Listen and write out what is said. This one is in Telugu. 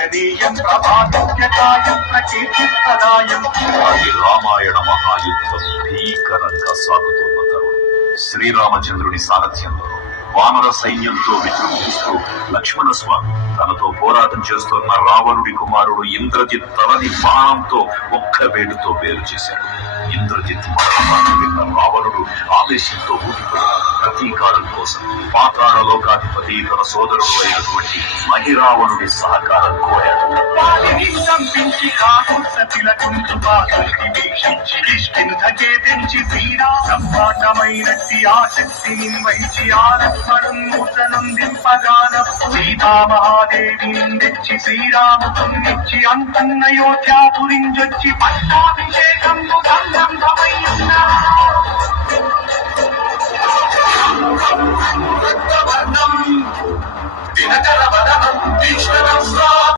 అది రామాయణ మహాయుద్ధం భీకరంగా సాగుతున్న తరుణం. శ్రీరామచంద్రుని సారథ్యంలో వానర సైన్యంతో విజృంభిస్తూ లక్ష్మణ స్వామి తనతో పోరాటం చేస్తున్న రావణుడి కుమారుడు ఇంద్రజిత్ తలని బాణంతో ఒక్క వేడుతో వేరు చేశాడు. ఇంద్రజిత్ మరణాన్ని విన్న రావణుడు ఆవేశంతో ఊగిపోయాడు. ప్రతీకారం కోసం పాతాళ లోకాధిపతి తన సోదరుడు అయినటువంటి మహిరావణుడి సహకారం కోరాడు. సీతామహాదేవి తెచ్చి శ్రీరామునిచ్చి అంతన్నయోధ్యాపురించొచ్చి పట్టాభిషేకం దినకర వదనం